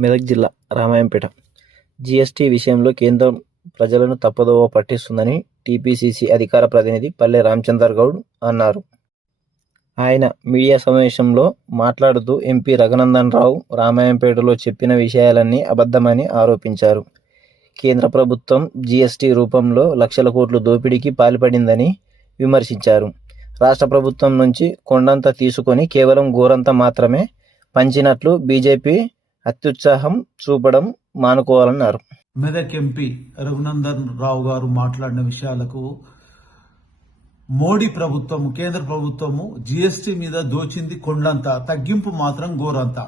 మెదక్ జిల్లా రామాయంపేట. జీఎస్టీ విషయంలో కేంద్రం ప్రజలను తప్పదోవ పట్టిస్తుందని టీపీసీసీ అధికార ప్రతినిధి పల్లె రామచందర్ గౌడ్ అన్నారు. ఆయన మీడియా సమావేశంలో మాట్లాడుతూ ఎంపీ రఘునందన్ రావు రామాయంపేటలో చెప్పిన విషయాలన్నీ అబద్ధమని ఆరోపించారు. కేంద్ర ప్రభుత్వం జీఎస్టీ రూపంలో లక్షల కోట్లు దోపిడీకి పాల్పడిందని విమర్శించారు. రాష్ట్ర ప్రభుత్వం నుంచి కొండంత తీసుకొని కేవలం గోరంత మాత్రమే పంచినట్లు బీజేపీ అత్యుత్సాహం చూపడం మానుకోవాలన్నారు మెదక్ ఎంపీ రఘునందన్ రావు గారు మాట్లాడిన విషయాలకు మోడీ ప్రభుత్వము కేంద్ర ప్రభుత్వము జీఎస్టీ మీద దోచింది కొండంత తగ్గింపు మాత్రం గోరంతా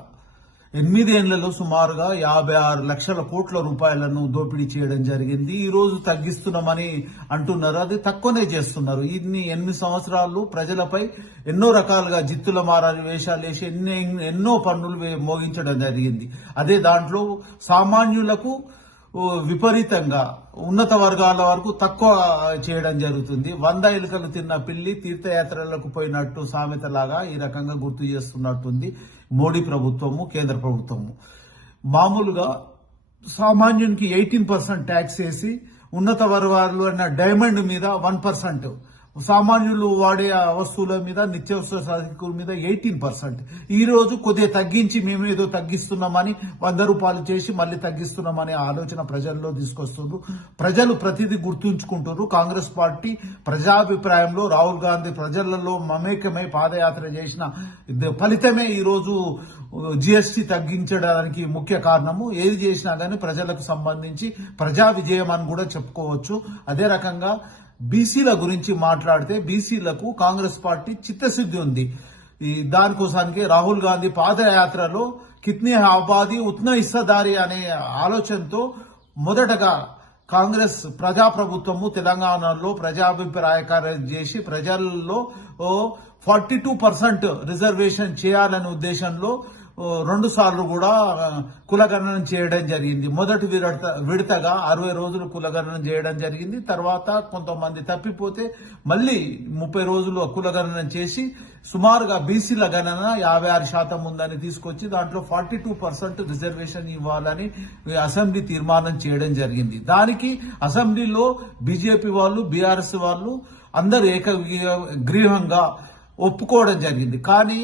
ఎనిమిదేళ్ళలో సుమారుగా యాభై ఆరు లక్షల కోట్ల రూపాయలను దోపిడీ చేయడం జరిగింది. ఈ రోజు తగ్గిస్తున్నామని అంటున్నారు. అది తక్కువనే చేస్తున్నారు. ఇన్ని ఎనిమిది సంవత్సరాలు ప్రజలపై ఎన్నో రకాలుగా జిత్తుల మారాలి వేషాలు వేసి ఎన్ని ఎన్నో పన్నులు వే- మోగించడం జరిగింది. అదే దాంట్లో సామాన్యులకు విపరీతంగా ఉన్నత వర్గాల వరకు తక్కువ చేయడం జరుగుతుంది. వంద ఎలుకలు తిన్న పిల్లి తీర్థయాత్రలకు పోయినట్టు సామెతలాగా ఈ రకంగా గుర్తు చేస్తున్నట్టుంది మోడీ ప్రభుత్వము కేంద్ర ప్రభుత్వము. మామూలుగా సామాన్యునికి ఎయిటీన్ పర్సెంట్ ట్యాక్స్ వేసి ఉన్నత వర్గాలు అన్న డైమండ్ మీద వన్ పర్సెంట్ సామాన్యులు వాడే వస్తువుల మీద నిత్యావసర సరుకుల మీద ఎయిటీన్ పర్సెంట్. ఈ రోజు కొద్దిగా తగ్గించి మేము ఏదో తగ్గిస్తున్నామని వంద రూపాయలు చేసి మళ్ళీ తగ్గిస్తున్నామనే ఆలోచన ప్రజల్లో తీసుకొస్తున్నారు ప్రజలు ప్రతిదీ గుర్తుంచుకుంటున్నారు కాంగ్రెస్ పార్టీ ప్రజాభిప్రాయంలో రాహుల్ గాంధీ ప్రజలలో మమేకమై పాదయాత్ర చేసిన ఫలితమే ఈ రోజు జిఎస్టీ తగ్గించడానికి ముఖ్య కారణము. ఏది చేసినా గానీ ప్రజలకు సంబంధించి ప్రజా విజయం అని కూడా చెప్పుకోవచ్చు. అదే రకంగా బీసీల గురించి మాట్లాడితే బీసీలకు కాంగ్రెస్ పార్టీ చిత్తశుద్ధి ఉంది. ఈ దానికోసానికి రాహుల్ గాంధీ పాదయాత్రలో కిత్నీ ఆబాది ఉత్న ఇస్తదారి అనే ఆలోచనతో మొదటగా కాంగ్రెస్ ప్రజాప్రభుత్వము తెలంగాణలో ప్రజాభిప్రాయకారం చేసి ప్రజల్లో ఫార్టీ టూ పర్సెంట్ రిజర్వేషన్ చేయాలనే ఉద్దేశంలో రెండు సార్లు కూడా కులగణనం చేయడం జరిగింది. మొదటి విడత విడతగా అరవై రోజులు కులగణనం చేయడం జరిగింది. తర్వాత కొంతమంది తప్పిపోతే మళ్ళీ ముప్పై రోజులు కులగణనం చేసి సుమారుగా బీసీల గణన యాభై ఆరు శాతం ఉందని తీసుకొచ్చి దాంట్లో ఫార్టీ టూ పర్సెంట్ రిజర్వేషన్ ఇవ్వాలని అసెంబ్లీ తీర్మానం చేయడం జరిగింది. దానికి అసెంబ్లీలో బీజేపీ వాళ్ళు బీఆర్ఎస్ వాళ్ళు అందరు ఏకగ్రీవంగా ఒప్పుకోవడం జరిగింది. కానీ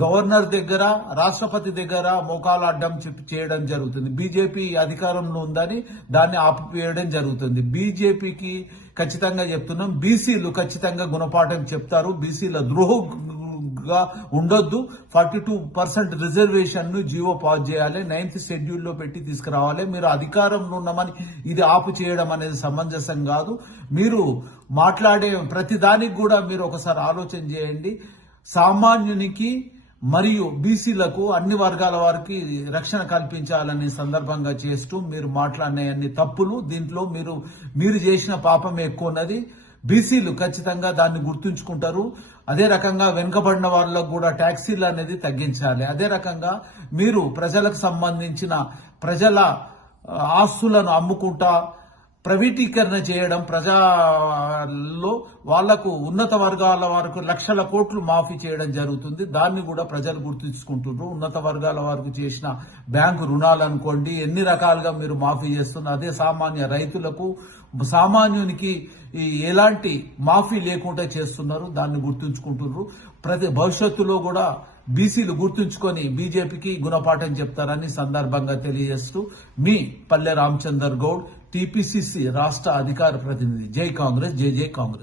గవర్నర్ దగ్గర రాష్ట్రపతి దగ్గర మోకాలు అడ్డం చేయడం జరుగుతుంది. బీజేపీ అధికారంలో ఉందని దాన్ని ఆపివేయడం జరుగుతుంది. బీజేపీకి ఖచ్చితంగా చెప్తున్నాం. బీసీలు ఖచ్చితంగా గుణపాఠం చెప్తారు. బీసీల ద్రోహంగా ఉండొద్దు. ఫార్టీ టూ పర్సెంట్ రిజర్వేషన్ను జీవో పాస్ చేయాలి. నైన్త్ షెడ్యూల్లో పెట్టి తీసుకురావాలి. మీరు అధికారంలో ఉన్నామని ఇది ఆపు చేయడం అనేది సమంజసం కాదు. మీరు మాట్లాడే ప్రతి దానికి కూడా మీరు ఒకసారి ఆలోచన చేయండి. సామాన్యునికి మరియు బీసీలకు అన్ని వర్గాల వారికి రక్షణ కల్పించాలని సందర్భంగా చేస్తూ మీరు మాట్లాడిన అన్ని తప్పులు దీంట్లో మీరు మీరు చేసిన పాపం ఎక్కువ ఉన్నది బీసీలు ఖచ్చితంగా దాన్ని గుర్తుంచుకుంటారు. అదే రకంగా వెనుకబడిన వాళ్ళకు కూడా ట్యాక్సీలు అనేది తగ్గించాలి. అదే రకంగా మీరు ప్రజలకు సంబంధించిన ప్రజల ఆస్తులను అమ్ముకుంటా ప్రైవేటీకరణ చేయడం ప్రజల్లో వాళ్ళకు ఉన్నత వర్గాల వరకు లక్షల కోట్లు మాఫీ చేయడం జరుగుతుంది. దాన్ని కూడా ప్రజలు గుర్తుంచుకుంటున్నారు. ఉన్నత వర్గాల వరకు చేసిన బ్యాంకు రుణాలు అనుకోండి ఎన్ని రకాలుగా మీరు మాఫీ చేస్తున్నారు. అదే సామాన్య రైతులకు సామాన్యునికి ఎలాంటి మాఫీ లేకుండా చేస్తున్నారు. దాన్ని గుర్తుంచుకుంటున్నారు. ప్రతి భవిష్యత్తులో కూడా బీసీలు గుర్తుంచుకొని బీజేపీకి గుణపాఠం చెప్తారని సందర్భంగా తెలియజేస్తూ మీ పల్లె రామచందర్ గౌడ్ టీపీసీసీ రాష్ట్ర అధికార ప్రతినిధి. జై కాంగ్రెస్ జై జై కాంగ్రెస్.